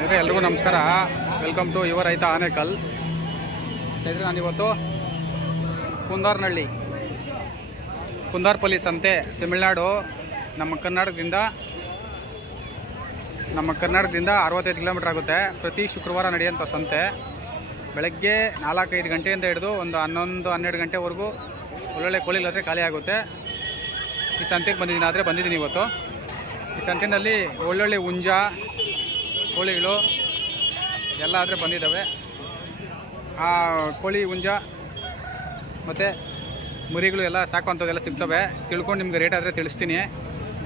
ಸ್ನೇಹಿತರೆ ಎಲ್ರಿಗೂ ನಮಸ್ಕಾರ. ವೆಲ್ಕಮ್ ಟು ಯುವರ್ ರೈತ ಆನೇಕಲ್. ಸ್ನೇಹಿತರೆ ನಾನಿವತ್ತು ಕುಂದಾರ್ಪಲ್ಲಿ ಸಂತೆ ತಮಿಳುನಾಡು ನಮ್ಮ ಕರ್ನಾಟಕದಿಂದ 65 ಕಿಲೋಮೀಟರ್ ಆಗುತ್ತೆ. ಪ್ರತಿ ಶುಕ್ರವಾರ ನಡೆಯುವಂಥ ಸಂತೆ. ಬೆಳಗ್ಗೆ 4-5 ಗಂಟೆಯಿಂದ ಹಿಡಿದು ಒಂದು 11-12 ಗಂಟೆವರೆಗೂ ಒಳ್ಳೊಳ್ಳೆ ಕೋಳಿಗಳಾದರೆ ಖಾಲಿ ಆಗುತ್ತೆ. ಈ ಸಂತೆಗೆ ಬಂದಿದ್ದೀನಿ ಇವತ್ತು. ಈ ಸಂತೆಯಲ್ಲಿ ಒಳ್ಳೊಳ್ಳೆ ಹುಂಜ ಕೋಳಿಗಳು ಎಲ್ಲ ಆದರೆ ಬಂದಿದ್ದಾವೆ. ಆ ಕೋಳಿ ಹುಂಜ ಮತ್ತು ಮುರಿಗಳು ಎಲ್ಲ ಸಾಕುವಂಥದ್ದೆಲ್ಲ ಸಿಗ್ತವೆ. ತಿಳ್ಕೊಂಡು ನಿಮ್ಗೆ ರೇಟ್ ಆದರೆ ತಿಳಿಸ್ತೀನಿ.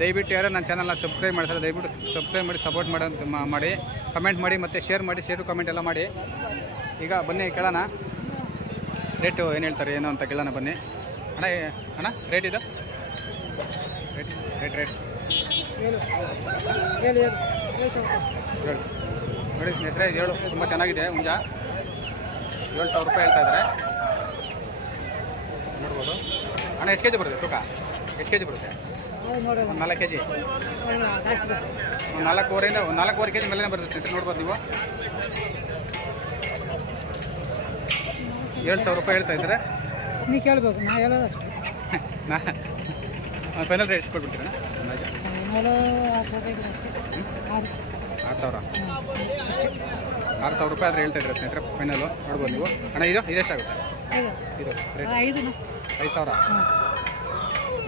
ದಯವಿಟ್ಟು ಯಾರು ನನ್ನ ಚಾನಲ್ನ ಸಬ್ಸ್ಕ್ರೈಬ್ ಮಾಡ್ತಾರೆ ದಯವಿಟ್ಟು ಸಬ್ಸ್ಕ್ರೈಬ್ ಮಾಡಿ ಸಪೋರ್ಟ್ ಮಾಡಿ ಕಮೆಂಟ್ ಮಾಡಿ ಮತ್ತು ಶೇರ್ ಕಮೆಂಟ್ ಎಲ್ಲ ಮಾಡಿ. ಈಗ ಬನ್ನಿ ಕೇಳೋಣ ರೇಟು ಏನು ಹೇಳ್ತಾರೆ ಏನು ಅಂತ ಕೇಳೋಣ ಬನ್ನಿ. ಅಣ್ಣ ರೇಟ್ ಇದು ರೇಟ್ ನೋಡಿ ಸ್ನೇಹಿತರೆ, ಇದು ತುಂಬ ಚೆನ್ನಾಗಿದೆ ಹುಂಜ. 7,000 ರೂಪಾಯಿ ಹೇಳ್ತಾ ಇದ್ದಾರೆ. ನೋಡ್ಬೋದು ಅಣ್ಣ. ಎಷ್ಟು ಕೆ ಜಿ ಬರುತ್ತೆ ತೂಕ? ಎಷ್ಟು ಕೆ ಜಿ ಬರುತ್ತೆ? ಒಂದು 4 ಕೆ ಜಿ, ಒಂದು 4.5 ಕೆ ಜಿ ಮೇಲೆ ಬರುತ್ತೆ ಸ್ನೇಹಿತರೆ. ನೋಡ್ಬೋದು ನೀವು 7,000 ರೂಪಾಯಿ ಹೇಳ್ತಾ ಇದ್ದಾರೆ. ನೀವು ಕೇಳಬೇಕು, ನಾ ಹೇಳೋದು ಅಷ್ಟು. ಫೈನಲ್ ರೇಟ್ ಎಷ್ಟು ಕೊಟ್ಬಿಡ್ತೀರಣ್ಣ? 6,000 ರೂಪಾಯಿ ಆದರೆ ಹೇಳ್ತಾ ಇದ್ದಾರೆ ಸ್ನೇಹಿತರೆ ಫೈನಲ್ಲು. ನೋಡ್ಬೋದು ನೀವು. ಅಣ್ಣ ಇದು ಎಷ್ಟಾಗುತ್ತೆ? ಇದು ರೇಟ್ 5,000.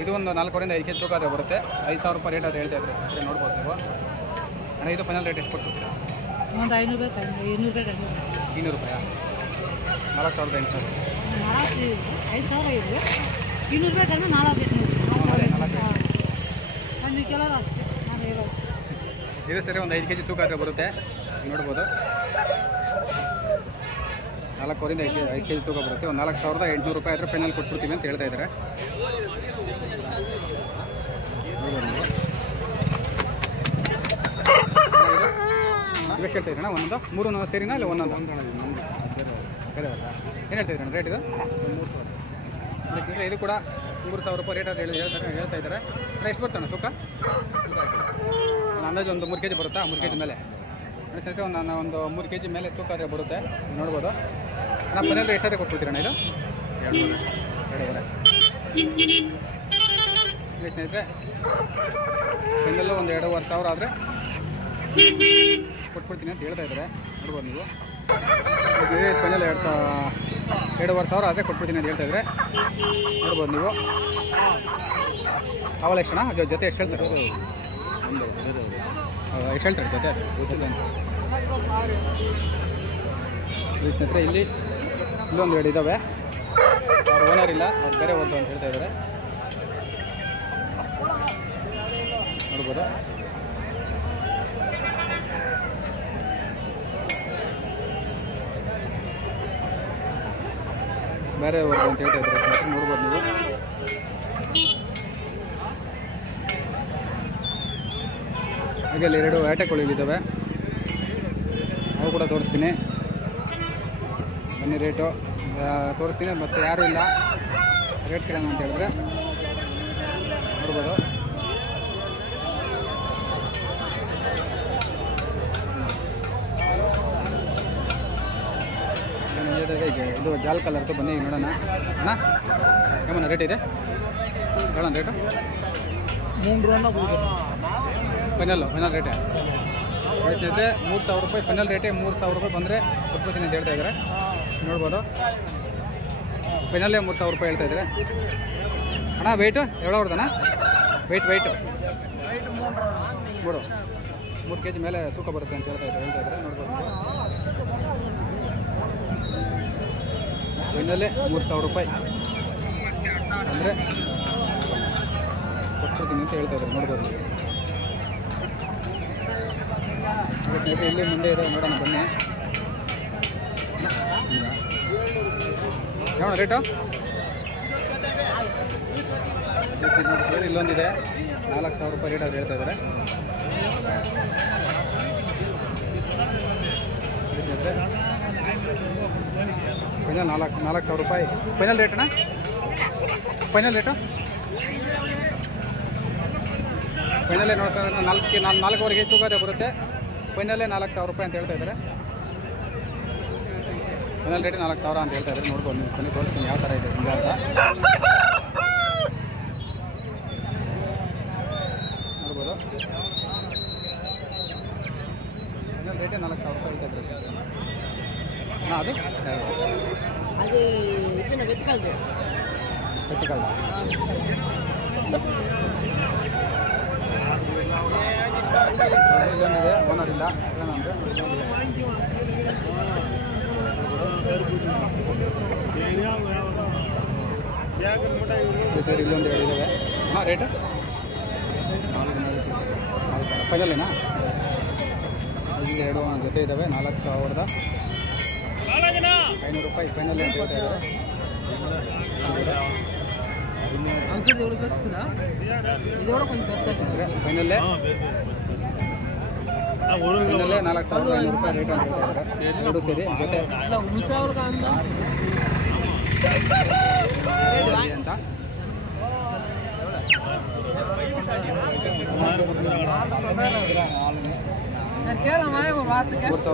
ಇದು ಒಂದು 4-5 ಕೆ ಜಿ ತೂಕ ಆದರೆ ಬರುತ್ತೆ. 5,000 ರೂಪಾಯಿ ರೇಟ್ ಆದರೆ ಹೇಳ್ತಾ ಇದ್ದಾರೆ ಸ್ನೇಹಿತರೆ. ನೋಡ್ಬೋದು ನೀವು. ಅಣ್ಣ ಇದು ಫೈನಲ್ ರೇಟ್ ಎಷ್ಟು ಕೊಟ್ಬಿಡ್ತೀರಾ? ಒಂದು 500 ರೂಪಾಯಿ. 200 ರೂಪಾಯಾ? 4,800. 5,000 ಇದೆ. 200 ರೂಪಾಯಿ ಕಡಿಮೆ 4,800. ನಾನು ಕೇಳೋದು ಅಷ್ಟೇ, ನಾನು ಹೇಳೋದು ಇದು ಸರಿ. ಒಂದು 5 ಕೆ ಜಿ ತೂಕ ಆದರೆ ಬರುತ್ತೆ. ನೋಡ್ಬೋದು 4-5 ಕೆ ಜಿ ತೂಕ ಬರುತ್ತೆ. ಒಂದು 4,800 ರೂಪಾಯಿ ಆದರೆ ಫೈನಲ್ ಕೊಟ್ಬಿಡ್ತೀವಿ ಅಂತ ಹೇಳ್ತಾ ಇದ್ದಾರೆ. ನೋಡ್ಬೋದು ನೀವು. ಎಷ್ಟು ಹೇಳ್ತಾ ಇದ್ದೀರಣ್ಣ? ಒಂದೊಂದು 3 ಸೇರಿನಾ ಇಲ್ಲ ಒಂದೊಂದು? ಬೇರೆ ಏನು ಹೇಳ್ತಾ ಇದ್ದೀರಣ್ಣ ರೇಟ್ ಇದು? 3,000. ಇದು ಕೂಡ 3,000 ರೂಪಾಯಿ ರೇಟ್ ಅದು ಹೇಳ್ತಾ ಇದ್ದಾರೆ. ಎಷ್ಟು ಬರ್ತಾನೆ ತೂಕ? ಅಂದಾಜು ಒಂದು 3 ಕೆ ಜಿ ಬರುತ್ತಾ? 3 ಕೆ ಜಿ ಮೇಲೆ ಸ್ನೇಹಿತರೆ ಒಂದು 3 ಕೆ ಜಿ ಮೇಲೆ ತೂಕ ಆದರೆ ಬರುತ್ತೆ. ನೋಡ್ಬೋದು. ನಾನು ಮನೇಲಿ ಎಷ್ಟಾದ್ರೆ ಕೊಟ್ಬಿಡ್ತೀರಣ್ಣ ಇದು? 2,500. ಸ್ನೇಹಿತರೆ ಫೈನಲ್ಲು ಒಂದು 2,500 ಆದರೆ ಕೊಟ್ಬಿಡ್ತೀನಿ ಅಂತ ಹೇಳ್ತಾ ಇದ್ದಾರೆ. ನೋಡ್ಬೋದು ನೀವು. ಫೈನಲ್ 2,500 ಆದರೆ ಕೊಟ್ಬಿಡ್ತೀನಿ ಅಂತ ಹೇಳ್ತಾ ಇದ್ದಾರೆ. ನೋಡ್ಬೋದು ನೀವು. ಅವಳ ಎಷ್ಟಣ್ಣ? ಅದು ಜೊತೆ ಎಷ್ಟು ಹೇಳ್ತಾರೆ? ಎಷ್ಟು ಹೇಳ್ತಾರೆ ಜೊತೆ? ಸ್ನೇಹಿತರೆ ಇಲ್ಲೊಂದು 2 ಇದ್ದಾವೆ. ಅವ್ರು ಓನರ್ ಇಲ್ಲ, ಅವ್ರು ಬೇರೆ ಓದು ಅಂತ ಹೇಳ್ತಾ ಇದ್ದಾರೆ. ನೋಡ್ಬೋದು. ಬೇರೆ ಓದು ಅಂತ ಹೇಳ್ತಾ ಇದ್ದಾರೆ ಸ್ನೇಹಿತರೆ. ನೋಡ್ಬೋದು ನೀವು. ಹಾಗೆ ಅಲ್ಲಿ 2 ಆಟೆ ಕೋಳಿಗಳಿದ್ದಾವೆ. ಅವು ಕೂಡ ತೋರಿಸ್ತೀನಿ ಬನ್ನಿ. ರೇಟು ತೋರಿಸ್ತೀನಿ. ಮತ್ತು ಯಾರೂ ಇಲ್ಲ ರೇಟ್ ಕೇಳೋಣ ಅಂತ ಹೇಳಿದ್ರೆ ನೋಡ್ಬೋದು. ಇದು ಜಾಲ್ ಕಲರ್ದು. ಬನ್ನಿ ನೋಡೋಣ. ಅಣ್ಣ ಏಮಣ್ಣ ರೇಟ್ ಇದೆ ಹೇಳೋಣ ರೇಟು? 3 ಫೈನಲ್ ರೇಟೇ ಸ್ನೇಹಿತರೆ. 3,000 ರೂಪಾಯಿ ಫೈನಲ್ ರೇಟೇ. 3,000 ರೂಪಾಯಿ ಬಂದರೆ ಕೊಟ್ಬಿಡ್ತೀನಿ ಅಂತ ಹೇಳ್ತಾ ಇದ್ದಾರೆ. ನೋಡ್ಬೋದು. ಫೈನಲ್ಲೇ 3,000 ರೂಪಾಯಿ ಹೇಳ್ತಾ ಇದ್ದಾರೆ. ಅಣ್ಣ ವೆಯ್ಟು ಎவ்வಳೋ ಅವ್ರದಣ್ಣ? ವೆಯ್ಟು 3 ಕೆ ಜಿ ಮೇಲೆ ತೂಕ ಬರುತ್ತೆ ಅಂತ ಹೇಳ್ತಾ ಇದ್ದಾರೆ. ನೋಡ್ಬೋದು. ಫೈನಲ್ಲೇ 3,000 ರೂಪಾಯಿ ಅಂದರೆ ಕೊಟ್ಬಿಡ್ತೀನಿ ಅಂತ ಹೇಳ್ತಾ ಇದ್ದಾರೆ. ನೋಡ್ಬೋದು. ಇಲ್ಲಿ ಮುಂದೆ ಇದೆ ನೋಡೋಣ ಬನ್ನಿ. ಯಾವ ರೇಟು? ಇಲ್ಲೊಂದಿದೆ 4,000 ರೂಪಾಯಿ ರೇಟ್ ಅದು ಹೇಳ್ತಾ ಇದ್ದಾರೆ. ಫೈನಲ್ 4,000 ರೂಪಾಯಿ ಫೈನಲ್ ರೇಟಣ್ಣ? ಫೈನಲ್ ರೇಟು ಫೈನಲ್ಲೇ ನೋಡ್ತಾರೆ. 4-4.5 ತೂಕ ಬರುತ್ತೆ. ಫೈನಲ್ಲೇ 4,000 ರೂಪಾಯಿ ಅಂತ ಹೇಳ್ತಾ ಇದ್ದಾರೆ. ಫೈನಲ್ ರೇಟ್ 4,000 ಅಂತ ಹೇಳ್ತಾ ಇದ್ದಾರೆ. ನೋಡ್ಬೋದು ನೀವು, ಕೊನೆ ತೋರಿಸ್ತೀನಿ ಯಾವ ಥರ ಇದೆ ಹಿಂಗೆ ಅಂತ. ನೋಡ್ಬೋದು ಫೈನಲ್ ರೇಟೇ 4,000 ರೂಪಾಯಿ ಹೇಳ್ತಾ ಇದ್ದಾರೆ. ಅದು ಬೆತ್ತಕಲ್ದು ಇಲ್ಲೊಂದಿದೆ, ಓನರ್ ಇಲ್ಲ ಏನಂದರೆ ಸರಿ. ಇಲ್ಲೊಂದು ಹೇಳಿದ್ದೇವೆ ರೇಟ್ ಫೈನಲ್ಲೇನಾ? ಇಲ್ಲಿ 2 ಜೊತೆ ಇದ್ದಾವೆ. 4,500 ರೂಪಾಯಿ ಫೈನಲ್ ಅಂತ ಹೇಳ್ತಾ ಇದ್ದಾರೆ. ಫೈನಲ್ಲೇ 4,500 ರೂಪಾಯಿ ರೇಟ್ ಅಂತ ಹೇಳ್ತಾ ಇದ್ದಾರೆ. 2 ಸೇರಿ ಜೊತೆ ಅಂತ 3,000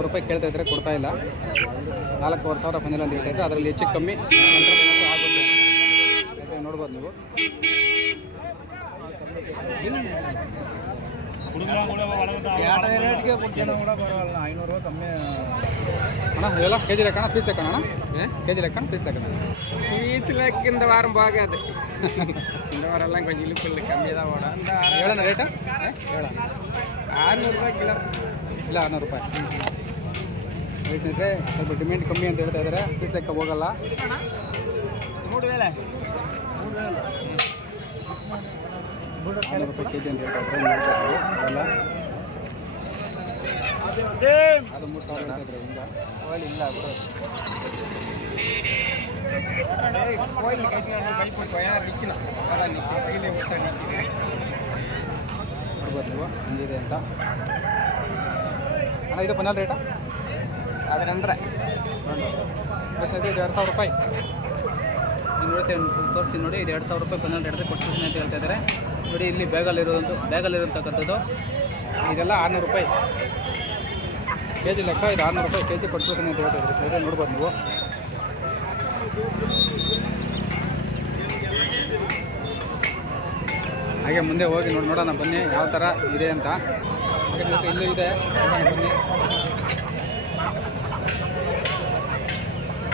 ರೂಪಾಯಿ ಕೇಳ್ತಾ ಇದ್ರೆ ಕೊಡ್ತಾ ಇಲ್ಲ. 4,500 ಫೈನಲ್ ಅಂತ ಹೇಳ್ತಾ ಇದ್ರೆ ಅದರಲ್ಲಿ ಹೆಚ್ಚು ಕಮ್ಮಿ ಆಗುತ್ತೆ. ನೋಡ್ಬೋದು ನೀವು. ರೇಟ್ಗೆ ಕೊಡ್ತೇನೆ ಕೂಡ ಬರೋಲ್ಲ. 500 ರೂಪಾಯಿ ಕಮ್ಮಿ ಅಣ್ಣ. ಇವೆಲ್ಲ ಕೆ ಜಿ ಲೆಕ್ಕಣ ಪೀಸ್ ಲೆಕ್ಕಣ? ಕೆ ಜಿ ಲೆಕ್ಕಣ ಪೀಸ್ ಲೆಕ್ಕಣ? ಪೀಸ್ ಲೆಕ್ಕ இந்த வாரம் பார்க்காது. இந்த வாரம்லாம் கொஞ்சம் இழுப்பு கம்மி தான் ஓட. ಹೇಳೋಣ ರೇಟ? ಹೇಳ 600 ರೂಪಾಯಿ ಕಿಲೋ. ಇಲ್ಲ 600 ರೂಪಾಯಿ. ಸ್ನೇಹಿತರೆ ಸ್ವಲ್ಪ ಡಿಮ್ಯಾಂಡ್ ಕಮ್ಮಿ ಅಂತ ಹೇಳ್ತಾ ಇದ್ದಾರೆ. ಪೀಸ್ ಲೆಕ್ಕ ಹೋಗಲ್ಲ. 3,000 600 ರೂಪಾಯಿ ಕೆ ಜಿ ಅಂತ ಹೇಳ್ತಾ ಇದ್ದಾರೆ. ಅಲ್ಲ ಅದು 3,000 ಹೇಳ್ತಾ ಇದ್ದಾರೆ. ಹಿಂಗ ಇಲ್ಲ ಬಿಡು. கோயில் கைப்பற்றி நிற்கணும். அதான் கையிலே விட்டா நிற்கிறேன். ನೋಡ್ಬೋದು ನೀವು ಹಿಂಗಿದೆ ಅಂತ. ಅಣ್ಣ ಇದು ಫೈನಲ್ ರೇಟಾ? ಅದು ನಂತರ ಇದು 2,000 ರೂಪಾಯಿ. ನೀವು ನೋಡ್ತೇನೆ ತೋರಿಸಿ ನೋಡಿ. ಇದು 2,000 ರೂಪಾಯಿ ಫೈನಲ್ ರೇಟ್ ಕೊಡ್ತೀನಿ ಅಂತ ಹೇಳ್ತಾ ಇದ್ದಾರೆ. ನೋಡಿ ಇಲ್ಲಿ ಬ್ಯಾಗಲ್ಲಿರುವಂಥಕ್ಕಂಥದ್ದು ಇದೆಲ್ಲ 600 ರೂಪಾಯಿ ಕೆ ಜಿ ಲೆಕ್ಕ. ಇದು 600 ರೂಪಾಯಿ ಕೆ ಜಿ ಕೊಟ್ಬಿಡ್ತೀನಿ ಅಂತ ಹೇಳ್ತಾ ಇದ್ದಾರೆ. ನೋಡ್ಬೋದು ನೀವು. ಹಾಗೆ ಮುಂದೆ ಹೋಗಿ ನೋಡೋಣ ಬನ್ನಿ ಯಾವ ಥರ ಇದೆ ಅಂತ. ಇಲ್ಲೂ ಇದೆ, ಬನ್ನಿ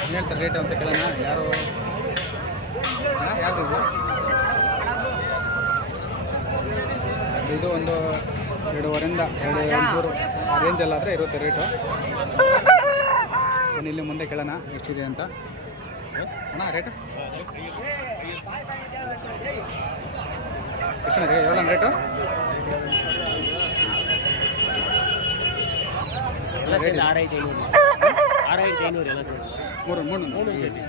ಏನು ಹೇಳ್ತಾರೆ ರೇಟ್ ಅಂತ ಕೇಳೋಣ. ಯಾರು ಇದು ಒಂದು 2,500ರಿಂದ 2,800 ರೇಂಜಲ್ಲಾದರೆ ಇರುತ್ತೆ ರೇಟು. ಇಲ್ಲಿ ಮುಂದೆ ಕೇಳೋಣ ಎಷ್ಟಿದೆ ಅಂತ. ಅಣ್ಣ ರೇಟು ಎಷ್ಟು ಹೇಳೋಣ ರೇಟು? ಎಲ್ಲ ಸೇರಿ 6,500 ಎಲ್ಲ ಸೇರಿ 3 ಸೇರಿ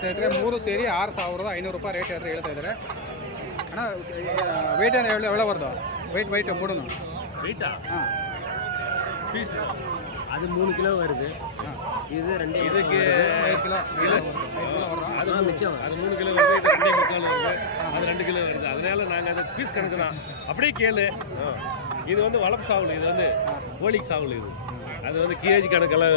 ಸ್ನೇಹಿತರೆ 3 ಸೇರಿ 6,500 ರೂಪಾಯಿ ರೇಟ್ ಆದರೆ ಹೇಳ್ತಾ ಇದ್ದಾರೆ. ಅಣ್ಣ ವೆಯ್ಟ್ ಏನು ಎவ்வளோ வெயிட் 3 வெயிட்டா? பீஸ் அது 3 கிலோ வருது. இது 2 இதுக்கு 5 கிலோ வரும். அது மிச்சம். அது 3 கிலோ வருது. இது 2 கிலோ வருது. அது 2 கிலோ வருது. அதனால நாங்க அந்த பீஸ் கணக்கு தான். அப்படியே கேளு. இது வந்து வளப்பு சாவல். இது வந்து கோழிக்கு சாவல். இது அது வந்து கேஜி கணக்கெல்லாம்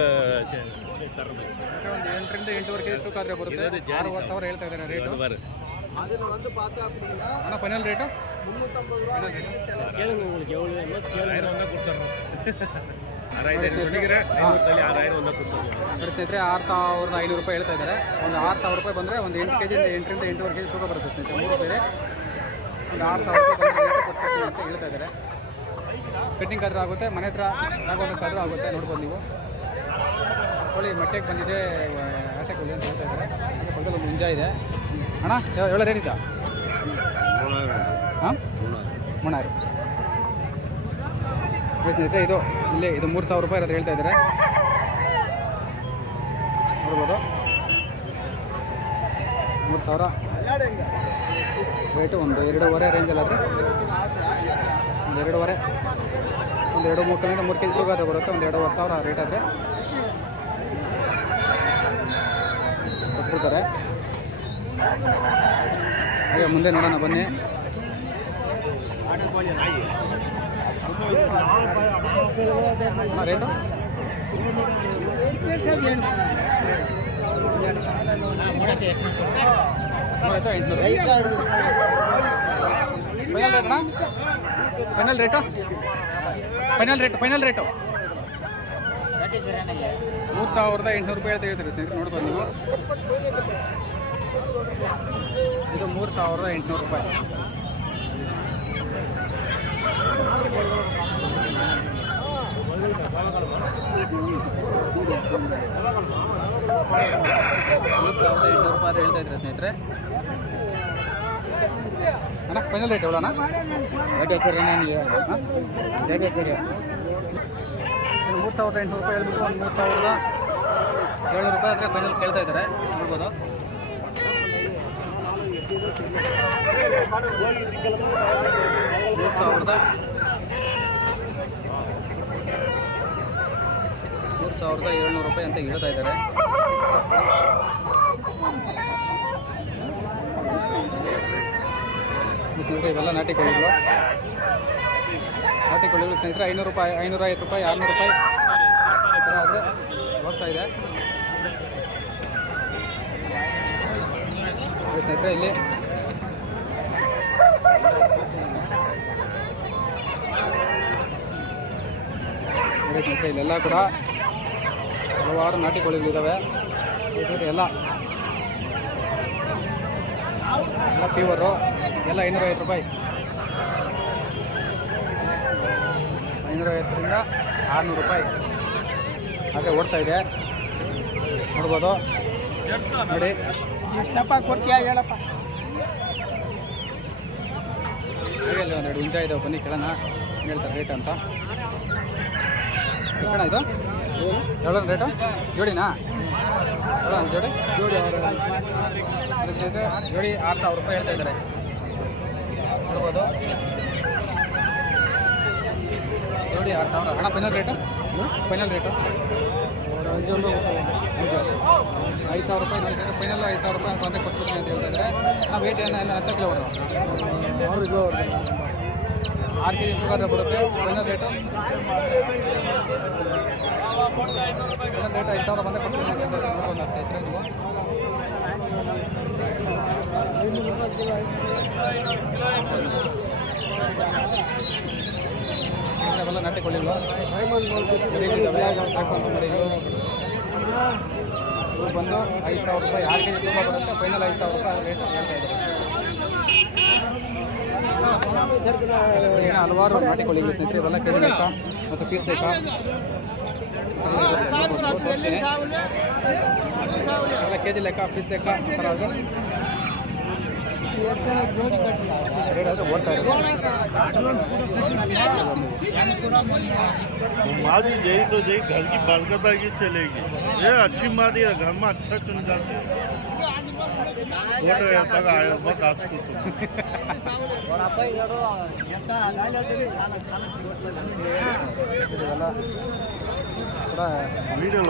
தரணும். ಒಂದು 8ರಿಂದ 8 ತೂಕ ಆದರೆ ಬರುತ್ತೆ. 6,000 ಹೇಳ್ತಾ ಇದ್ದಾರೆ ರೇಟು. அதில் வந்து பார்த்தா அப்படின்னா ಅಣ್ಣ ಫೈನಲ್ ರೇಟು 350 ரூபா. கேளுங்க உங்களுக்கு எவ்வளோ வேணுமோ 7,000 வந்தால் கொடுத்துட்றோம். 6,000 சொன்னிக்கிறேன். 6,000 வந்தால் கொடுத்துட்றோம். ನೋಡಿ ಸ್ನೇಹಿತರೆ 6,500 ರೂಪಾಯಿ ಹೇಳ್ತಾ ಇದ್ದಾರೆ. ಒಂದು 6,000 ರೂಪಾಯಿ ಬಂದರೆ ಒಂದು 8 ಕೆ ಜಿಯಿಂದ 8ರಿಂದ 8.5 ಕೆ ಜಿ ತೂಕ ಬರುತ್ತೆ ಸ್ನೇಹಿತರೆ. 3 ಸೇರಿ ಒಂದು 6,000 ರೂಪಾಯಿ ಕೊಡ್ತೀನಿ ಅಂತ ಹೇಳ್ತಾ ಇದ್ದಾರೆ. ಕಟ್ಟಿಂಗ್ ಆದರೂ ಆಗುತ್ತೆ, ಮನೆ ಹತ್ರ ಸಾಗೋದಕ್ಕಾದರೂ ಆಗುತ್ತೆ. ನೋಡ್ಬೋದು ನೀವು. ಕೋಳಿ ಮೊಟ್ಟೆಗೆ ಬಂದಿದೆ ಆಟೆ ಕೋಳಿ ಅಂತ ಹೇಳ್ತಾ ಇದ್ದಾರೆ. ಹಾಗೆ ಪಕ್ಕದಲ್ಲಿ ಒಂದು ಹುಂಜ ಇದೆ. ಅಣ್ಣ ಎவ்வளோ ರೇಟ್ ಇದೆ? ಹಾಂ 3,000. ಸ್ನೇಹಿತರೆ ಇದು ಇಲ್ಲಿ ಇದು 3,000 ರೂಪಾಯಿ ಇರೋದು ಹೇಳ್ತಾ ಇದ್ದಾರೆ. ನೋಡ್ಬೋದು 3,000 ರೇಟು. ಒಂದು 2.5 ರೇಂಜಲ್ಲಾದರೆ ಒಂದು 2.5 ಒಂದು 2-3 ಕೆ ಜಿ ತೂಕ ಬರುತ್ತೆ. ಒಂದು 2,500 ರೇಟ್ ಆದರೆ ಕೊಟ್ಬಿಡ್ತಾರೆ. ಹಾಗೆ ಮುಂದೆ ನೋಡೋಣ ಬನ್ನಿ. Rate final rate final rate 3800 ರೂಪಾಯಿ ಅಂತ ಹೇಳ್ತೀರಿ ಸ್ನೇಹಿತರೆ. ನೋಡ್ಬೋದು ನೀವು, ಇದು 3800 ರೂಪಾಯಿ. ರೂಪಾಯಿ ಹೇಳ್ತಾ ಇದ್ರೆ ಸ್ನೇಹಿತರೆ. ಅಣ್ಣ ಫೈನಲ್ ರೇಟ್ ಎವಲಣ್ಣ? ರೇಟ್ ಸರಿ ನನಗೆ 3800 ರೂಪಾಯಿ ಹೇಳ್ಬಿಟ್ಟು ಒಂದು 3700 ರೂಪಾಯಿ ಆದರೆ ಫೈನಲ್ ಕೇಳ್ತಾ ಇದ್ದಾರೆ. ನೋಡ್ಬೋದು 3700 ರೂಪಾಯಿ ಅಂತ ಹೇಳ್ತಾ ಇದ್ದಾರೆ. ಇವೆಲ್ಲ ನಾಟಿ ಕೋಳಿಗಳು ಸ್ನೇಹಿತರೆ. 500 ರೂಪಾಯಿ, 550 ರೂಪಾಯಿ, 600 ರೂಪಾಯಿ ಈ ಥರ ಆದರೆ ಹೋಗ್ತಾ ಇದೆ ಸ್ನೇಹಿತರೆ. ಇಲ್ಲಿ ಸ್ನೇಹಿತರೆ ಇಲ್ಲೆಲ್ಲ ಕೂಡ ಹಲವಾರು ನಾಟಿ ಕೋಳಿಗಳಿದ್ದಾವೆ ಎಲ್ಲ ಪ್ಯೂವರು ಎಲ್ಲ 550 ರೂಪಾಯಿ, 550ರಿಂದ 600 ರೂಪಾಯಿ ಹಾಗೆ ಓಡ್ತಾ ಇದೆ. ನೋಡ್ಬೋದು ನೋಡಿ. ಎಷ್ಟಪ್ಪ ಕೊಡ್ತೀಯಾ ಹೇಳಪ್ಪ? ಹಾಗೆ ಅಲ್ಲಿ ಒಂದೆರಡು ಹುಂಜ ಇದಾವೆ, ಬನ್ನಿ ಕೇಳೋಣ ಹೇಳ್ತಾರೆ ರೇಟ್ ಅಂತ. ಎಷ್ಟಣ್ಣ ಇದು? ಎவ்வಳೋ ರೇಟು? ಜೋಡಿನಾ? ಎவ்வಳೋ ಜೋಡಿ? ಜೋಡಿ 6000 ರೂಪಾಯಿ ಹೇಳ್ತಾ ಇದ್ದಾರೆ. ನೋಡ್ಬೋದು ಜೋಡಿ 6000. ಹಣ ಫೈನಲ್ ರೇಟು? ಫೈನಲ್ ರೇಟು 5000 ರೂಪಾಯಿ ನೋಡಿದ್ರೆ ಫೈನಲ್ 5000 ರೂಪಾಯಿ ಅಂತ ಒಂದೇ ಕೊಡ್ತೀನಿ ಅಂತ ಹೇಳ್ತಾ ಇದ್ದಾರೆ. ನಾವು ವೇಟ್ ಏನು 10 ಕಿಲೋ ಬರೋ 6 ಕೆಜಿ ತೂಗಾದ್ರೆ ಬರುತ್ತೆ. ಫೈನಲ್ ರೇಟು 5000 ಬಂದೇ ಕೊಡ್ತೀನಿ ಅಂತ ಹೇಳ್ತಾ ಇದ್ದಾರೆ. ನೋಡ್ಬೋದು ಸ್ನೇಹಿತರೆ ನೀವು. ಅವೆಲ್ಲ ನಾಟಿ ಕೊಳ್ಳಿಲ್ವ ಸಾಕೊಂಡು ಮಾಡಿ ಇವು ಬಂದು 5000 ರೂಪಾಯಿ 6 ಕೆಜಿ ತೂಕ ಬರುತ್ತೆ. ಫೈನಲ್ 5000 ರೂಪಾಯಿ ರೇಟ್ ಹೇಳ್ತಾ ಇದ್ದಾರೆ. ಹಲವಾರು ನಾಟಿ ಕೊಳ್ಳಿಗಳು ಸ್ನೇಹಿತರೆ. ಇವೆಲ್ಲ ಕೆಜಿ ಲೆಕ್ಕ ಮತ್ತು ಪೀಸ್ ಲೆಕ್ಕ ಎಲ್ಲ ಕೆಜಿ ಲೆಕ್ಕ ಪೀಸ್ ಲೆಕ್ಕ ಥರ ರೇಟ್ ಆದರೆ ಓಡ್ತಾ ಇದೆ. मादी जय सो जय घर की बरकत आगे चलेगी. ये अच्छी मादी है, घर में अच्छा चुनता है. फोटो यहाँ तक आया बहुत आपको वीडियो